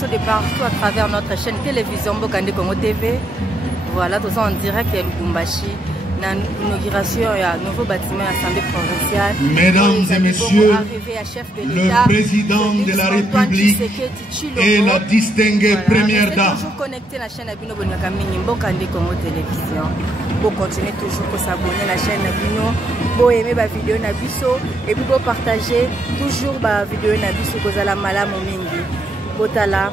De partout à travers notre chaîne télévision Bokande Congo TV. Voilà, nous sommes en direct à Lubumbashi, dans l'inauguration du nouveau bâtiment de l'Assemblée provinciale. Mesdames et messieurs, le président de la République et la distinguée première dame. Toujours connecté à la chaîne Abino Bonyakamini Bokande Congo Télévision. Pour continuer toujours pour s'abonner à la chaîne Abino, pour aimer ma vidéo Nabiso et puis pour partager toujours ma vidéo Nabiso Kozala Malamu Mingi. Botala,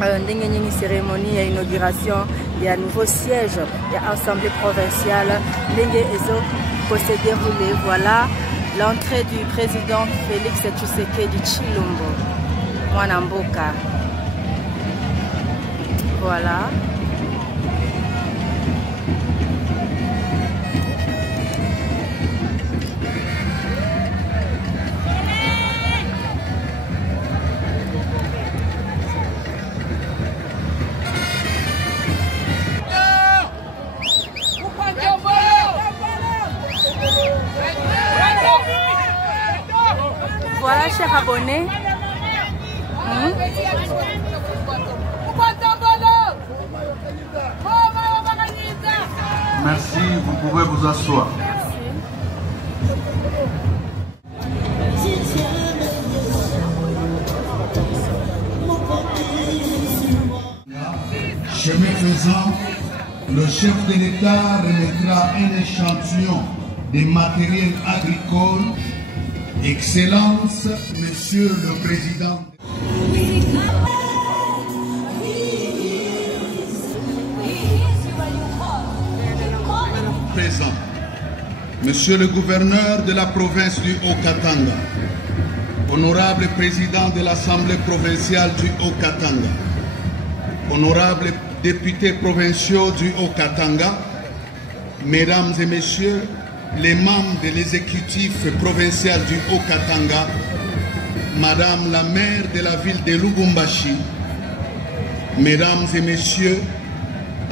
une cérémonie et inauguration, il y a un nouveau siège, il y a l'Assemblée provinciale, s'est déroulé. Voilà l'entrée du président Félix Tshisekedi Tshilombo, Mwanamboka. Voilà. Voilà, chers abonnés. Merci, vous pouvez vous asseoir. Chemin faisant, le chef de l'État remettra un échantillon des matériels agricoles. Excellence, Monsieur le Président. Présent. Monsieur le gouverneur de la province du Haut-Katanga, honorable président de l'Assemblée provinciale du Haut-Katanga, honorables députés provinciaux du Haut-Katanga, mesdames et messieurs, les membres de l'exécutif provincial du Haut-Katanga, madame la maire de la ville de Lubumbashi, mesdames et messieurs,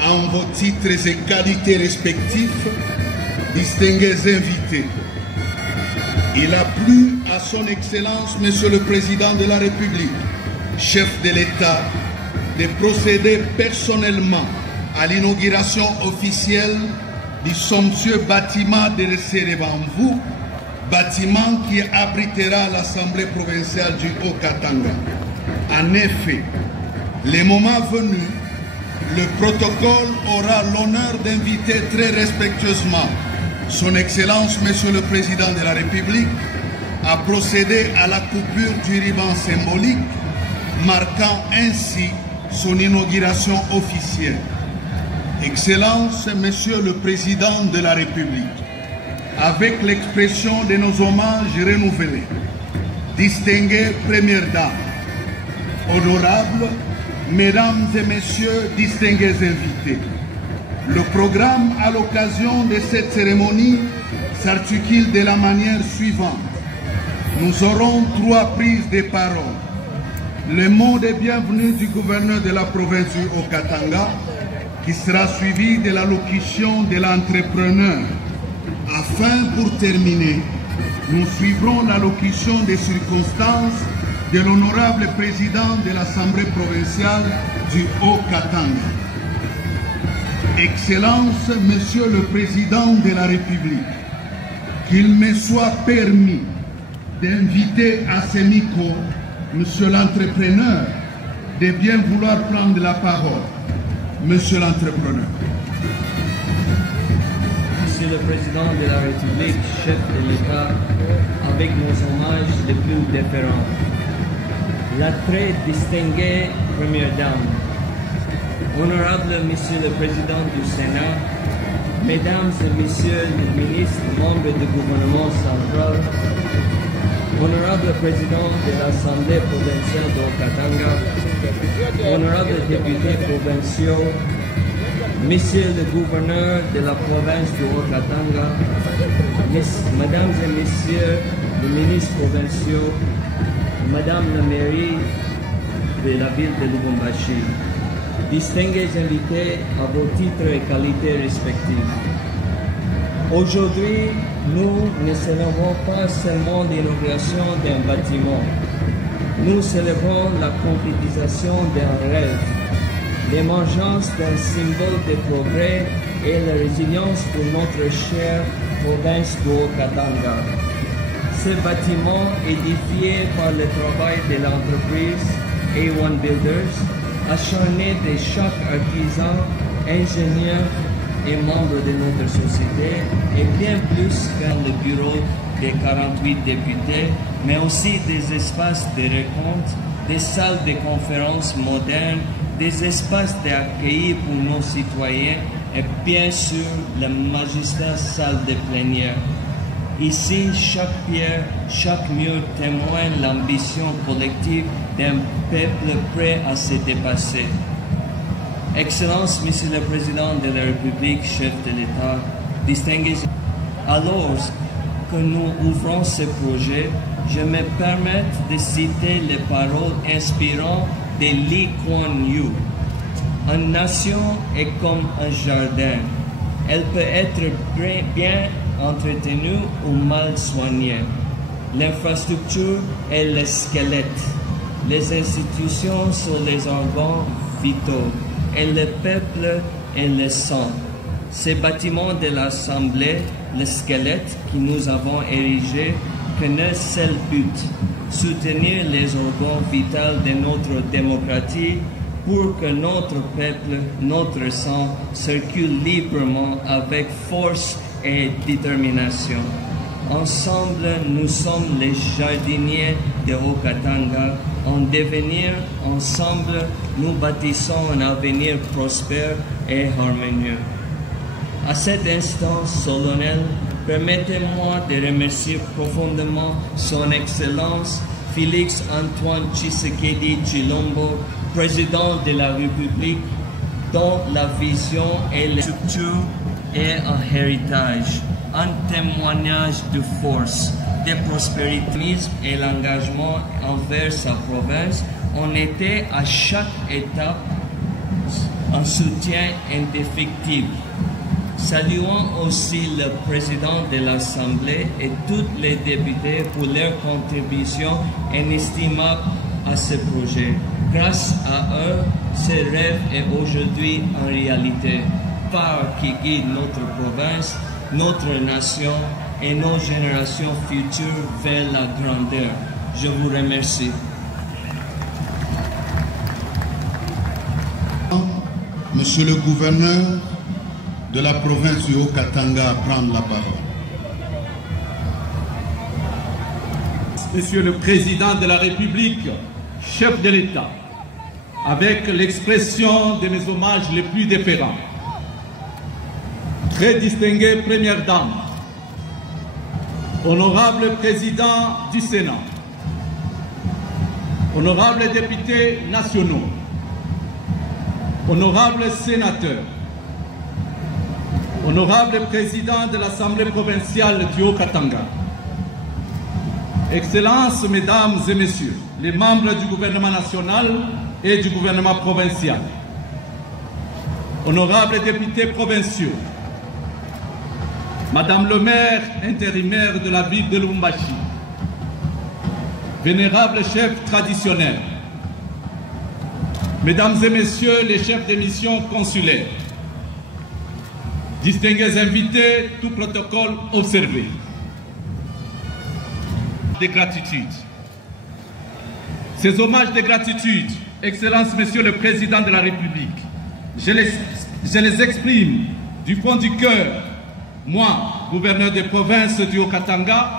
en vos titres et qualités respectifs, distingués invités, il a plu à son excellence, monsieur le président de la République, chef de l'État, de procéder personnellement à l'inauguration officielle du somptueux bâtiment dressé devant vous, bâtiment qui abritera l'Assemblée provinciale du Haut-Katanga. En effet, le moment venu, le protocole aura l'honneur d'inviter très respectueusement son Excellence, Monsieur le Président de la République, à procéder à la coupure du ruban symbolique, marquant ainsi son inauguration officielle. Excellence, Monsieur le Président de la République, avec l'expression de nos hommages renouvelés, distinguée Première Dame, honorables, Mesdames et Messieurs, distingués invités, le programme à l'occasion de cette cérémonie s'articule de la manière suivante. Nous aurons 3 prises de parole. Le mot de bienvenue du gouverneur de la province du Haut-Katanga, qui sera suivi de l'allocution de l'entrepreneur. Enfin, pour terminer, nous suivrons l'allocution des circonstances de l'honorable président de l'Assemblée provinciale du Haut-Katanga. Excellence, Monsieur le Président de la République, qu'il me soit permis d'inviter à ce micro Monsieur l'entrepreneur de bien vouloir prendre la parole. Monsieur l'entrepreneur. Monsieur le Président de la République, chef de l'État, avec nos hommages les plus déférents. La très distinguée Première Dame, Honorable Monsieur le Président du Sénat, Mesdames et Messieurs les ministres, membres du gouvernement central, Honorable Président de l'Assemblée provinciale d'Haut-Katanga, Honorable députés provinciaux, Monsieur le gouverneur de la province de Haut-Katanga, Mesdames et Messieurs les ministres provinciaux, Madame la mairie de la ville de Lubumbashi, distingués invités à vos titres et qualités respectifs. Aujourd'hui, nous ne célébrons pas seulement l'inauguration d'un bâtiment, nous célébrons la concrétisation d'un rêve, l'émergence d'un symbole de progrès et la résilience pour notre chère province de Haut-Katanga. Ce bâtiment, édifié par le travail de l'entreprise A1 Builders, acharné de chaque artisan, ingénieur et membre de notre société, et bien plus qu'un le bureau des 48 députés, mais aussi des espaces de rencontre, des salles de conférences modernes, des espaces d'accueil pour nos citoyens et bien sûr la magistrat salle de plénière. Ici, chaque pierre, chaque mur témoigne l'ambition collective d'un peuple prêt à se dépasser. Excellence, Monsieur le Président de la République, chef de l'État, distingués, alors que nous ouvrons ce projet, je me permets de citer les paroles inspirantes de Lee Kuan Yew. Une nation est comme un jardin. Elle peut être bien entretenue ou mal soignée. L'infrastructure est le squelette. Les institutions sont les organes vitaux. Et le peuple est le sang. Ces bâtiments de l'Assemblée, le squelette que nous avons érigé, connaît seul but, soutenir les organes vitaux de notre démocratie pour que notre peuple, notre sang, circule librement avec force et détermination. Ensemble, nous sommes les jardiniers de Haut-Katanga. En devenir, ensemble, nous bâtissons un avenir prospère et harmonieux. À cet instant solennel, permettez-moi de remercier profondément Son Excellence Félix Antoine Tshisekedi Tshilombo, Président de la République, dont la vision et la structure est un héritage, un témoignage de force, de prospérité et l'engagement envers sa province ont été à chaque étape un soutien indéfectible. Saluons aussi le président de l'Assemblée et tous les députés pour leur contribution inestimable à ce projet. Grâce à eux, ce rêve est aujourd'hui en réalité, phare qui guide notre province, notre nation et nos générations futures vers la grandeur. Je vous remercie. Monsieur le gouverneur de la province du Haut-Katanga prend la parole. Monsieur le Président de la République, chef de l'État, avec l'expression de mes hommages les plus déférents, très distinguée Première Dame, honorable Président du Sénat, honorables députés nationaux, honorables sénateurs, honorable Président de l'Assemblée provinciale du Haut-Katanga, Excellences, Mesdames et Messieurs, les membres du gouvernement national et du gouvernement provincial, honorables députés provinciaux, Madame le maire intérimaire de la ville de Lubumbashi, vénérables chefs traditionnels, Mesdames et Messieurs les chefs de mission consulaires, distingués invités, tout protocole observé. De gratitude. Ces hommages de gratitude, Excellence Monsieur le Président de la République, je les exprime du fond du cœur moi, gouverneur de province du Haut-Katanga,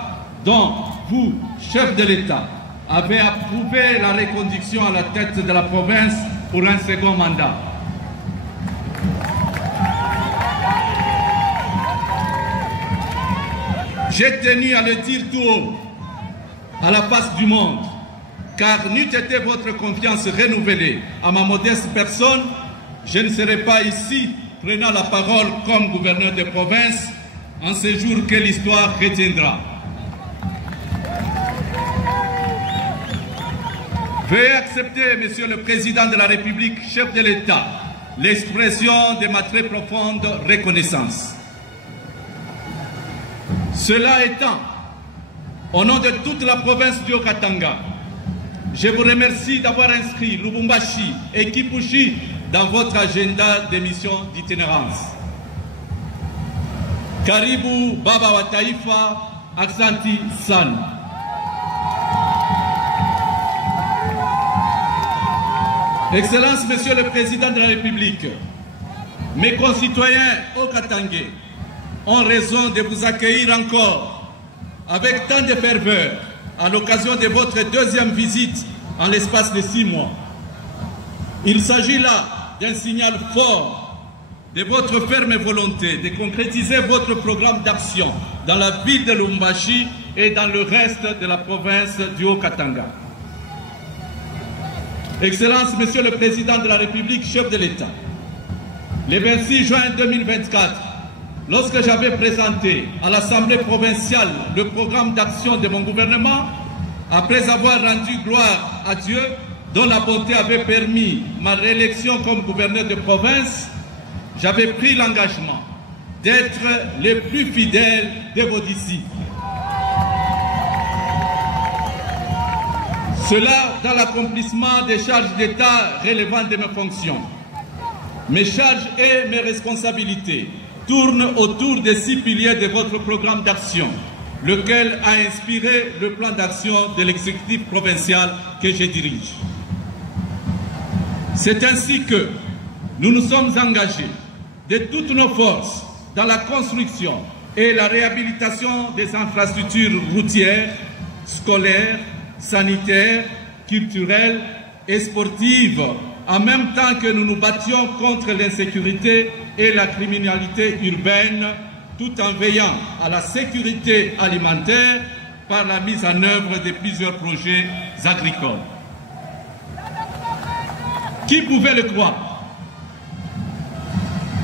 dont vous, chef de l'État, avez approuvé la reconduction à la tête de la province pour un second mandat. J'ai tenu à le dire tout haut, à la face du monde, car n'eût été votre confiance renouvelée à ma modeste personne, je ne serais pas ici prenant la parole comme gouverneur de province en ce jour que l'histoire retiendra. Veuillez accepter, Monsieur le Président de la République, chef de l'État, l'expression de ma très profonde reconnaissance. Cela étant, au nom de toute la province du Haut-Katanga, je vous remercie d'avoir inscrit Lubumbashi et Kipushi dans votre agenda de mission d'itinérance. Karibu Baba wa Taifa, Aksanti San. Excellence, Monsieur le Président de la République, mes concitoyens haut-katangais ont raison de vous accueillir encore avec tant de ferveur à l'occasion de votre deuxième visite en l'espace de 6 mois. Il s'agit là d'un signal fort de votre ferme volonté de concrétiser votre programme d'action dans la ville de Lubumbashi et dans le reste de la province du Haut-Katanga. Excellence, Monsieur le Président de la République, chef de l'État, le 26 juin 2024, lorsque j'avais présenté à l'Assemblée provinciale le programme d'action de mon gouvernement, après avoir rendu gloire à Dieu, dont la bonté avait permis ma réélection comme gouverneur de province, j'avais pris l'engagement d'être le plus fidèle de vos disciples. Cela dans l'accomplissement des charges d'État relevant de mes fonctions. Mes charges et mes responsabilités tournent autour des 6 piliers de votre programme d'action, lequel a inspiré le plan d'action de l'exécutif provincial que je dirige. C'est ainsi que nous nous sommes engagés de toutes nos forces dans la construction et la réhabilitation des infrastructures routières, scolaires, sanitaires, culturelles et sportives, en même temps que nous nous battions contre l'insécurité et la criminalité urbaine, tout en veillant à la sécurité alimentaire par la mise en œuvre de plusieurs projets agricoles. Qui pouvait le croire?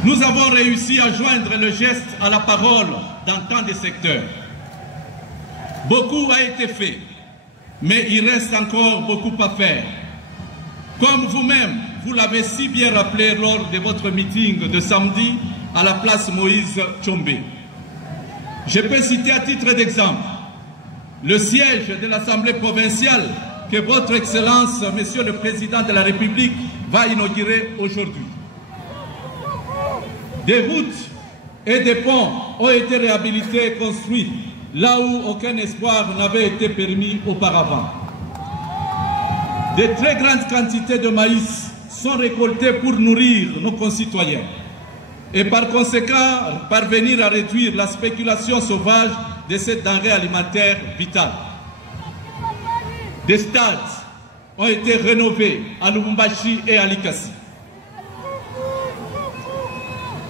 Nous avons réussi à joindre le geste à la parole dans tant de secteurs. Beaucoup a été fait, mais il reste encore beaucoup à faire. Comme vous-même, vous l'avez si bien rappelé lors de votre meeting de samedi à la place Moïse Tshombe. Je peux citer à titre d'exemple le siège de l'Assemblée provinciale que votre Excellence, Monsieur le Président de la République, va inaugurer aujourd'hui. Des routes et des ponts ont été réhabilités et construits là où aucun espoir n'avait été permis auparavant. De très grandes quantités de maïs sont récoltées pour nourrir nos concitoyens et par conséquent parvenir à réduire la spéculation sauvage de cette denrée alimentaire vitale. Des stades ont été rénovés à Lubumbashi et à Likasi.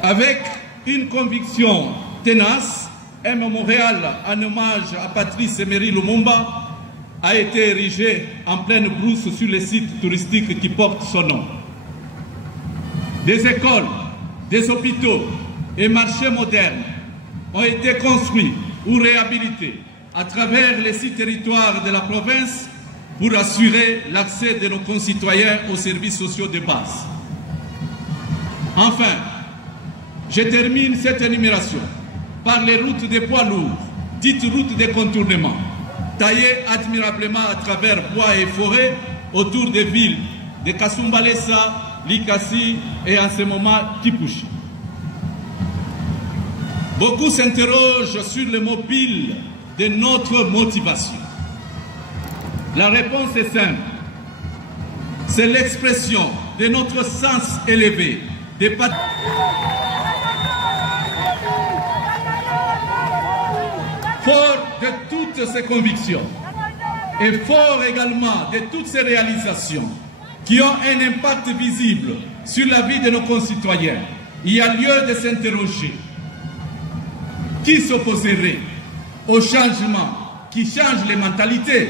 Avec une conviction tenace, un mémorial en hommage à Patrice Emery Lumumba a été érigé en pleine brousse sur les sites touristiques qui portent son nom. Des écoles, des hôpitaux et marchés modernes ont été construits ou réhabilités à travers les 6 territoires de la province pour assurer l'accès de nos concitoyens aux services sociaux de base. Enfin, je termine cette énumération par les routes des poids lourds, dites routes de contournement, taillées admirablement à travers bois et forêts autour des villes de Kasumbalesa, Likasi et en ce moment Kipushi. Beaucoup s'interrogent sur le mobile de notre motivation. La réponse est simple. C'est l'expression de notre sens élevé des fort de toutes ses convictions et fort également de toutes ses réalisations qui ont un impact visible sur la vie de nos concitoyens, il y a lieu de s'interroger. Qui s'opposerait au changement qui change les mentalités?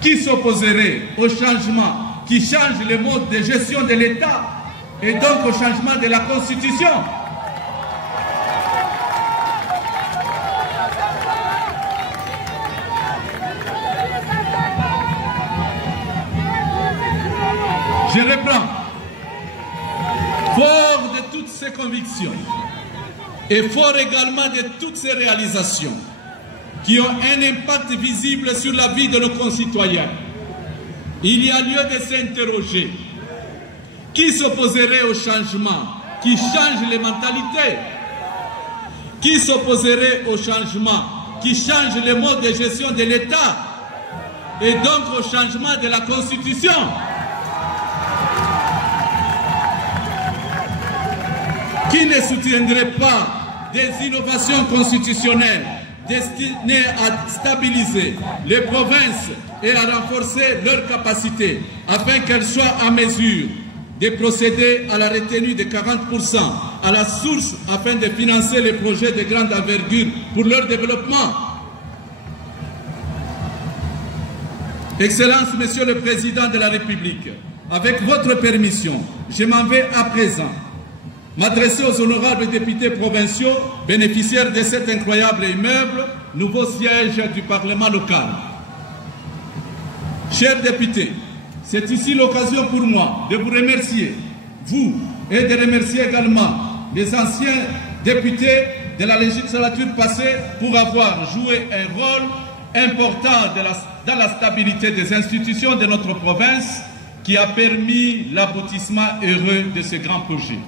Qui s'opposerait au changement qui change le mode de gestion de l'État et donc au changement de la Constitution? Je reprends. Fort de toutes ces convictions et fort également de toutes ces réalisations qui ont un impact visible sur la vie de nos concitoyens, il y a lieu de s'interroger. Qui s'opposerait au changement qui change les mentalités? Qui s'opposerait au changement qui change le mode de gestion de l'État et donc au changement de la Constitution? Qui ne soutiendrait pas des innovations constitutionnelles destinées à stabiliser les provinces et à renforcer leurs capacités afin qu'elles soient en mesure de procéder à la retenue de 40% à la source afin de financer les projets de grande envergure pour leur développement? Excellences, Monsieur le Président de la République, avec votre permission, je m'en vais à présent m'adresser aux honorables députés provinciaux bénéficiaires de cet incroyable immeuble, nouveau siège du Parlement local. Chers députés, c'est ici l'occasion pour moi de vous remercier, vous, et de remercier également les anciens députés de la législature passée pour avoir joué un rôle important dans la stabilité des institutions de notre province qui a permis l'aboutissement heureux de ce grand projet.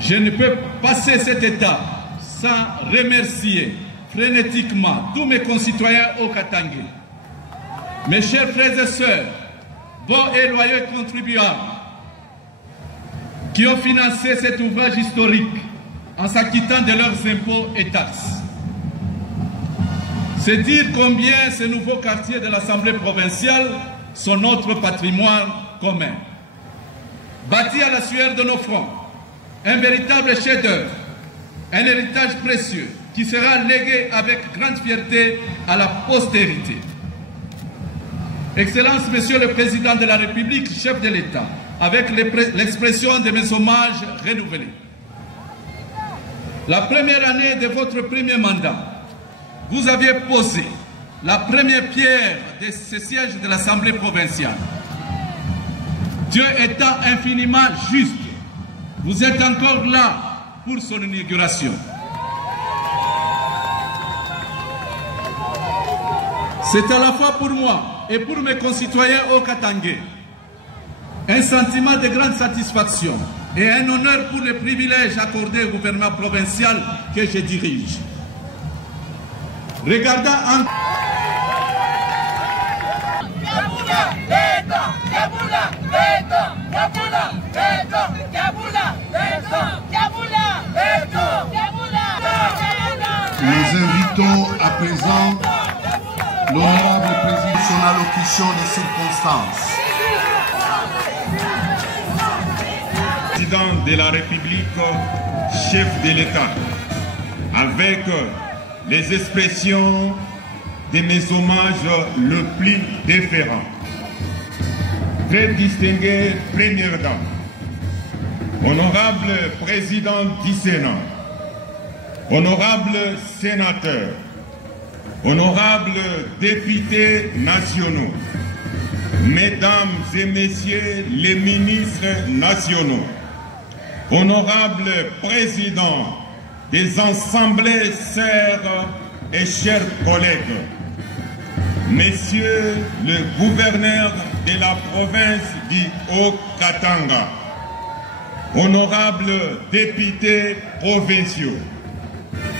Je ne peux passer cet état sans remercier frénétiquement tous mes concitoyens au Katanga. Mes chers frères et sœurs, bons et loyaux contribuables, qui ont financé cet ouvrage historique en s'acquittant de leurs impôts et taxes. C'est dire combien ces nouveaux quartiers de l'Assemblée provinciale sont notre patrimoine commun. Bâtis à la sueur de nos fronts, un véritable chef-d'œuvre, un héritage précieux qui sera légué avec grande fierté à la postérité. Excellence, Monsieur le Président de la République, chef de l'État, avec l'expression de mes hommages renouvelés. La première année de votre premier mandat, vous aviez posé la première pierre de ce siège de l'Assemblée provinciale. Dieu étant infiniment juste, vous êtes encore là pour son inauguration. C'est à la fois pour moi et pour mes concitoyens au Katanga un sentiment de grande satisfaction et un honneur pour les privilèges accordés au gouvernement provincial que je dirige. Regardant en... Nous invitons à présent l'honorable président son allocution des circonstances. Président de la République, chef de l'État, avec les expressions de mes hommages le plus déférents. Très distingué Première Dame, honorable Président du Sénat, honorable sénateur, honorables députés nationaux, mesdames et messieurs les ministres nationaux, honorables présidents des assemblées sœurs et chers collègues, messieurs le gouverneur de la province du Haut-Katanga, honorables députés provinciaux,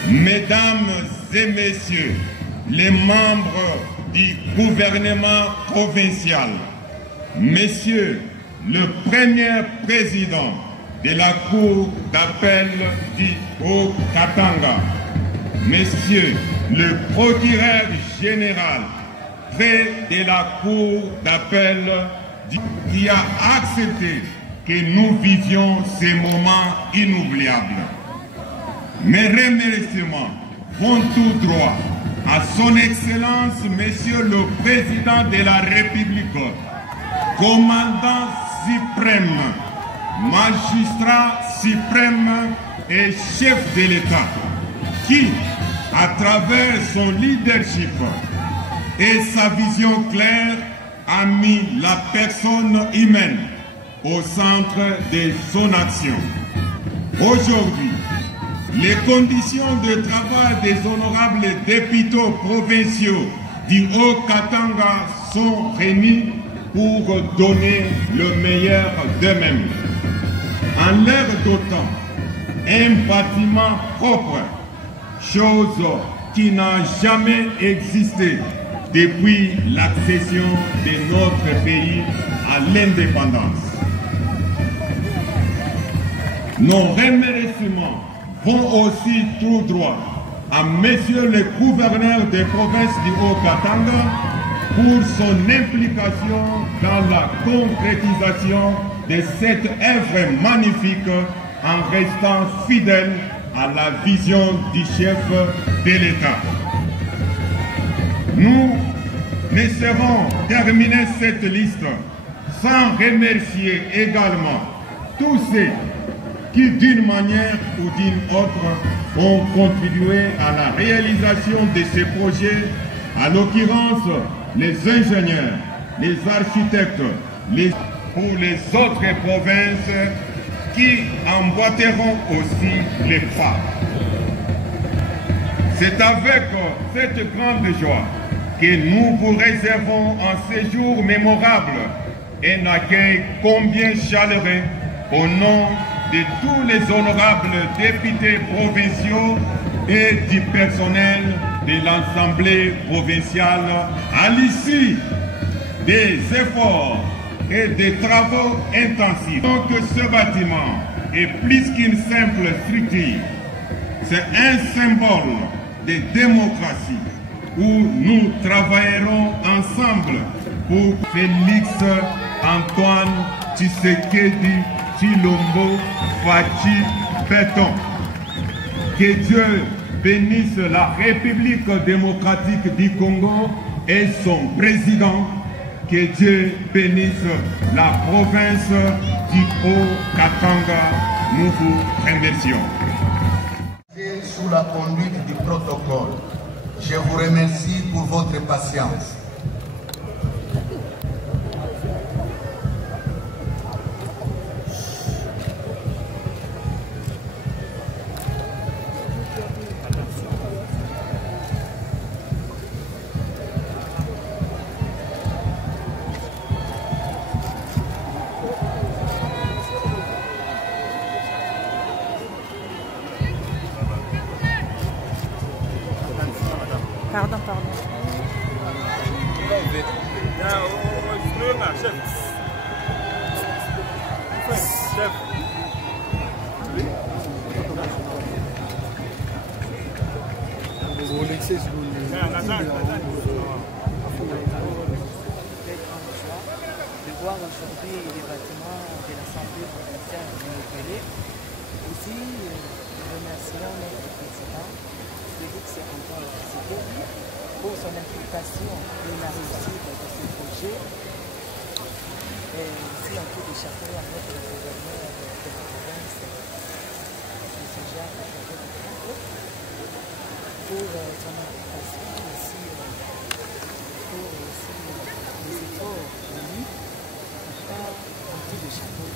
mesdames et messieurs les membres du gouvernement provincial, messieurs le premier président de la Cour d'appel du Haut-Katanga, Monsieur le procureur général près de la cour d'appel qui a accepté que nous vivions ces moments inoubliables. Mes remerciements vont tout droit à son Excellence, Monsieur le Président de la République, commandant suprême, magistrat suprême et chef de l'État, qui, à travers son leadership et sa vision claire, a mis la personne humaine au centre de son action. Aujourd'hui, les conditions de travail des honorables députés provinciaux du Haut-Katanga sont réunies pour donner le meilleur d'eux-mêmes. En leur dotant un bâtiment propre, chose qui n'a jamais existé depuis l'accession de notre pays à l'indépendance. Nos remerciements vont aussi tout droit à Monsieur le gouverneur des provinces du Haut-Katanga pour son implication dans la concrétisation de cette œuvre magnifique en restant fidèle à la vision du chef de l'État. Nous ne saurons terminer cette liste sans remercier également tous ceux qui, d'une manière ou d'une autre, ont contribué à la réalisation de ces projets, à l'occurrence les ingénieurs, les architectes, pour les autres provinces qui emboîteront aussi les pas. C'est avec cette grande joie que nous vous réservons un séjour mémorable et un accueil combien chaleureux au nom de tous les honorables députés provinciaux et du personnel de l'Assemblée provinciale à l'issue des efforts et des travaux intensifs. Donc ce bâtiment est plus qu'une simple structure, c'est un symbole de démocratie où nous travaillerons ensemble pour Félix Antoine Tshisekedi Tshilombo Fachi Péton. Que Dieu bénisse la République démocratique du Congo et son président. Que Dieu bénisse la province du Haut-Katanga. Nous vous remercions. Sous la conduite du protocole, je vous remercie pour votre patience. Pardon. De voir aujourd'hui les bâtiments de l'Assemblée provinciale inaugurés. Aussi, nous remercions notre président, Félix Antoine Tshisekedi, pour son implication et la réussite de ce projet. Et aussi un coup de chapeau à notre gouverneur de la province, M. Jacques Chateau, pour son implication aussi pour les efforts unis. Un coup de chapeau.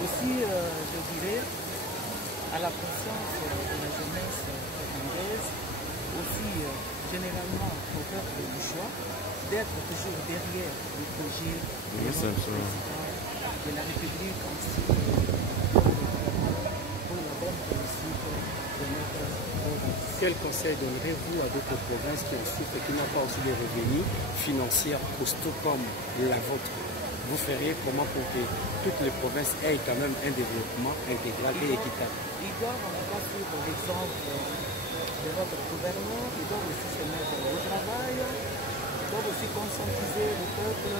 Aussi, je dirais, à la conscience de la jeunesse irlandaise, aussi généralement au peuple du choix, d'être toujours derrière le projet de la République ainsi pour la bonne réussite de notre province. Quel conseil donnerez-vous à d'autres provinces qui ont souffert et qui n'ont pas aussi des revenus financiers costauds comme la vôtre? vous feriez comment pour que toutes les provinces aient quand même un développement intégral et équitable? Ils doivent en tout cas suivre l'exemple de notre gouverneur, ils doivent aussi se mettre au travail, ils doivent aussi conscientiser le peuple.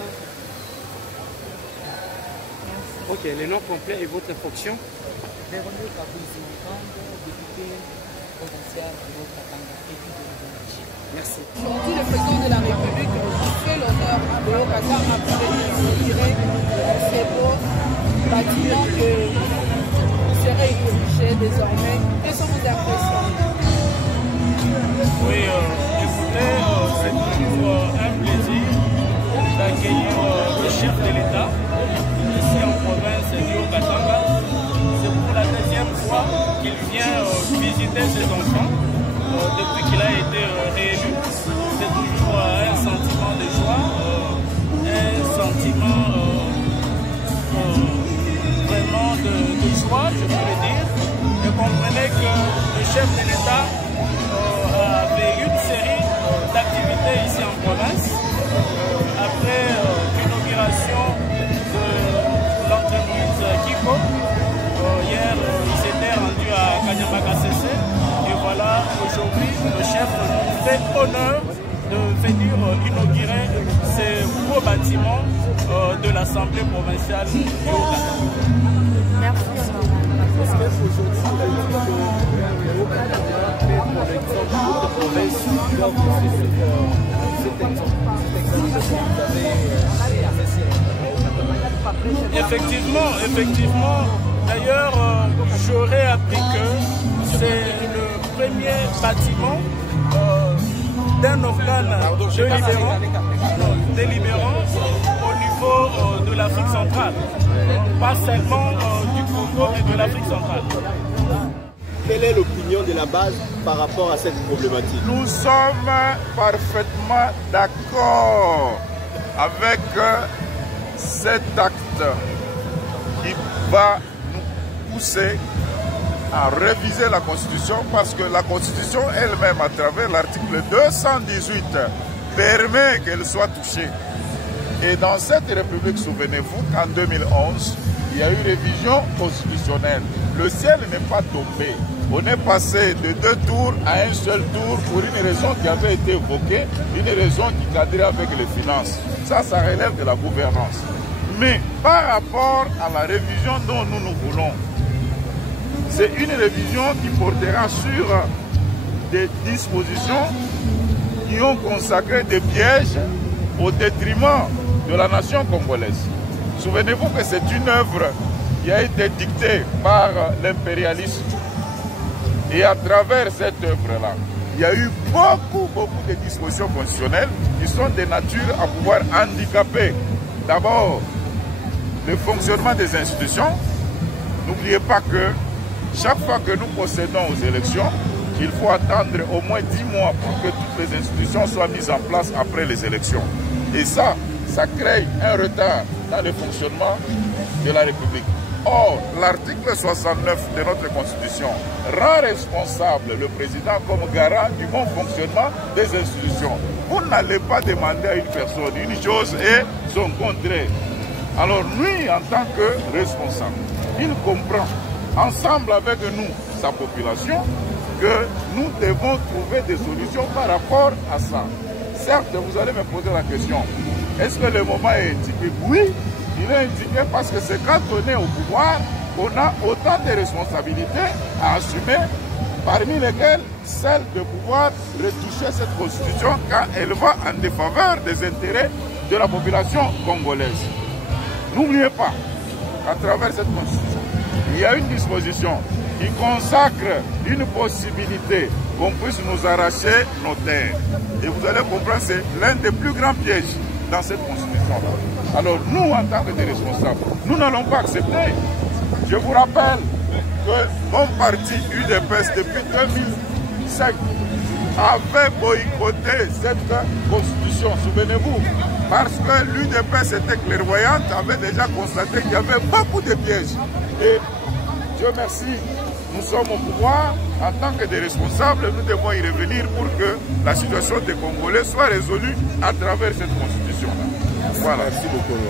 Ok, les noms complets et votre fonction? Véronique Abouzi-Montande, député provincial de Haut-Katanga, élu de l'Énergie. Merci. Aujourd'hui, le président de la République fait l'honneur de Haut-Katanga pour inaugurer ces beaux bâtiments que vous serez érigés désormais. Quelles sont vos impressions? Oui, écoutez, c'est toujours un plaisir d'accueillir le chef de l'État ici en province du Haut-Katanga. C'est pour la deuxième fois qu'il vient visiter ses enfants depuis qu'il a été réélu. C'est toujours un sentiment de joie, un sentiment vraiment de joie, je peux le dire. Et comprenez que le chef de l'État avait une série d'activités ici en province. Après l'inauguration de l'entreprise Kiko, hier il s'était rendu à Kanyama-Kassese. Et voilà, aujourd'hui, le chef nous fait honneur de venir inaugurer ces beaux bâtiments de l'Assemblée provinciale du Haut-Katanga. Merci. Est-ce qu'aujourd'hui, le Haut-Katanga fait pour l'exemple d'autres provinces qui doivent suivre cet exemple que vous avez Effectivement. D'ailleurs, j'aurais appris que c'est le premier bâtiment d'un organe délibérant au niveau de l'Afrique centrale, pas seulement du Congo mais de l'Afrique centrale. Quelle est l'opinion de la base par rapport à cette problématique? Nous sommes parfaitement d'accord avec cet acte qui va nous pousser à réviser la Constitution parce que la Constitution elle-même, à travers l'article 218, permet qu'elle soit touchée. Et dans cette République, souvenez-vous qu'en 2011, il y a eu révision constitutionnelle. Le ciel n'est pas tombé. On est passé de 2 tours à un seul tour pour une raison qui avait été évoquée, une raison qui cadrait avec les finances. Ça relève de la gouvernance. Mais par rapport à la révision dont nous voulons, c'est une révision qui portera sur des dispositions qui ont consacré des pièges au détriment de la nation congolaise. Souvenez-vous que c'est une œuvre qui a été dictée par l'impérialisme. Et à travers cette œuvre-là, il y a eu beaucoup de dispositions constitutionnelles qui sont de nature à pouvoir handicaper d'abord le fonctionnement des institutions. N'oubliez pas que chaque fois que nous procédons aux élections, il faut attendre au moins 10 mois pour que toutes les institutions soient mises en place après les élections. Et ça crée un retard dans le fonctionnement de la République. Or, l'article 69 de notre Constitution rend responsable le président comme garant du bon fonctionnement des institutions. Vous n'allez pas demander à une personne une chose et son contraire. Alors, lui, en tant que responsable, il comprend, ensemble avec nous, sa population, que nous devons trouver des solutions par rapport à ça. Certes, vous allez me poser la question, est-ce que le moment est indiqué? Oui, il est indiqué parce que c'est quand on est au pouvoir qu'on a autant de responsabilités à assumer, parmi lesquelles celle de pouvoir retoucher cette constitution quand elle va en défaveur des intérêts de la population congolaise. N'oubliez pas qu'à travers cette constitution, il y a une disposition qui consacre une possibilité qu'on puisse nous arracher nos terres. Et vous allez comprendre, c'est l'un des plus grands pièges dans cette constitution-là. Alors nous, en tant que des responsables, nous n'allons pas accepter. Je vous rappelle que mon parti UDPS, depuis 2005, avait boycotté cette constitution, souvenez-vous, parce que l'UDPS était clairvoyante, avait déjà constaté qu'il y avait beaucoup de pièges. Et Dieu merci, nous sommes au pouvoir, en tant que des responsables, nous devons y revenir pour que la situation des Congolais soit résolue à travers cette constitution. Voilà. Merci beaucoup.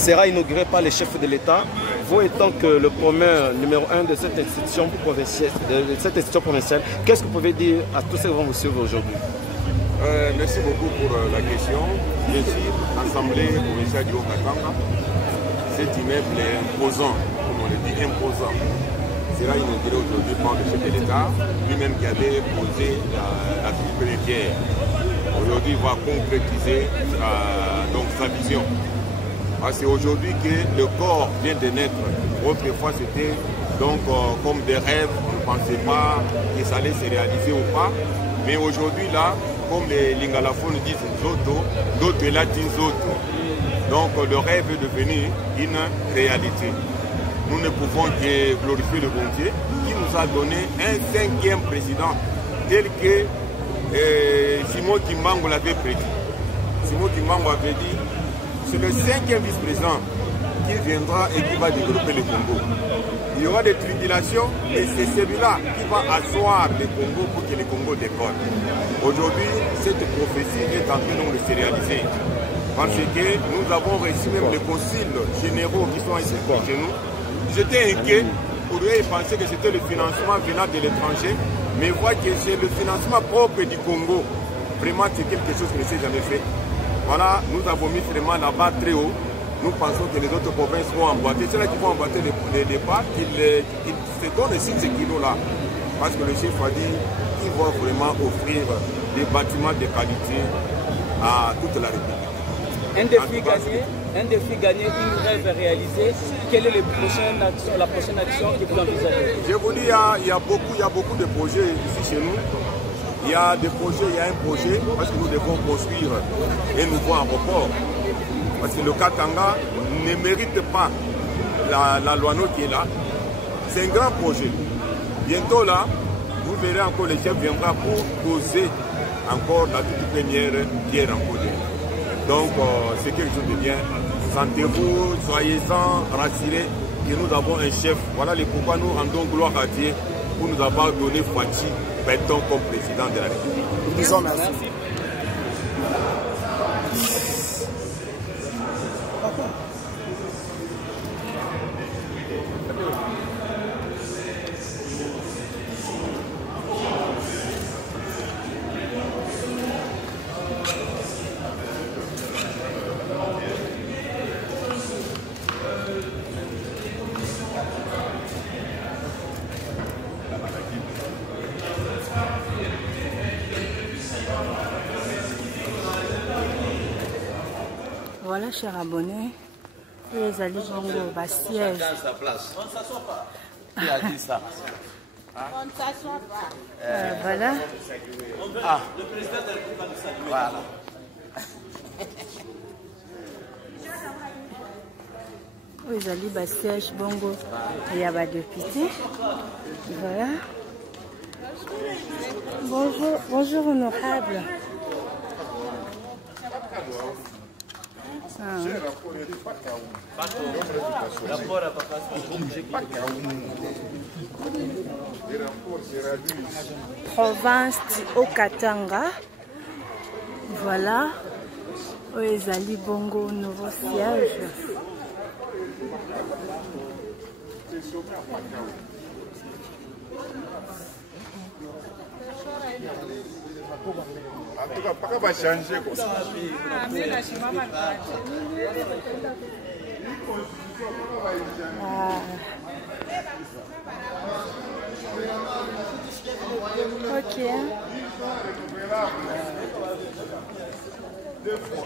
sera inauguré par les chefs de l'État. Vous étant que le promoteur numéro 1 de cette institution provinciale, qu'est-ce que vous pouvez dire à tous ceux qui vont vous suivre aujourd'hui? Merci beaucoup pour la question. Bien sûr, l'Assemblée provinciale du Haut-Katanga, cet immeuble est imposant, comme on le dit, imposant. Sera inauguré aujourd'hui par le chef de l'État, lui-même qui avait posé la première pierre. Aujourd'hui, il va concrétiser donc, sa vision. C'est aujourd'hui que le corps vient de naître. Autrefois, c'était donc comme des rêves, on ne pensait pas que ça allait se réaliser ou pas. Mais aujourd'hui, là, comme les lingalaphones disent Zoto, d'autres latins Zoto. Donc le rêve est devenu une réalité. Nous ne pouvons que glorifier le bon Dieu qui nous a donné un 5e président tel que Simon Kimbangu l'avait prédit. Simon Kimbangu avait dit c'est le 5e vice-président qui viendra et qui va développer le Congo. Il y aura des tribulations et c'est celui-là qui va asseoir le Congo pour que le Congo décolle. Aujourd'hui, cette prophétie est en train de se réaliser. Parce que nous avons reçu même les conciles généraux qui sont ici chez nous. J'étais inquiet, pour eux, ils pensaient que c'était le financement venant de l'étranger, mais voient que c'est le financement propre du Congo. Vraiment, c'est quelque chose qui ne s'est jamais fait. Voilà, nous avons mis vraiment la barre très haut. Nous pensons que les autres provinces vont emboîter. Ceux-là qui vont emboîter les départs, qu'ils se donnent aussi ces kilos-là. Parce que le chef a dit qu'il va vraiment offrir des bâtiments de qualité à toute la République. Un défi gagné, une rêve réalisée. Quelle est la prochaine action que vous envisagez? Je vous dis, il y a beaucoup de projets ici chez nous. Il y a des projets, il y a un projet, parce que nous devons construire un nouveau aéroport. Parce que le Katanga ne mérite pas la Loano qui est là. C'est un grand projet. Bientôt là, vous verrez encore les chefs viendront pour poser encore la toute première pierre en Côte. Donc c'est quelque chose de bien. Sentez-vous, soyez-en rassurés que nous avons un chef. Voilà pourquoi nous rendons gloire à Dieu pour nous avoir donné Fouachi Béton comme président de la République. Nous disons merci. Voilà, chers abonnés, les alliés Bongo, siège. Qui a dit ça? On ne s'assoit pas. Voilà. Ah, le président de la République va nous saluer. Voilà. Les alliés siège Bongo, il y a des députés. Voilà. Bonjour honorable. Province du Haut-Katanga. Voilà. Ezali Bongo, nouveau siège. En tout cas, pas va changer comme ça. Ok. Deux fois.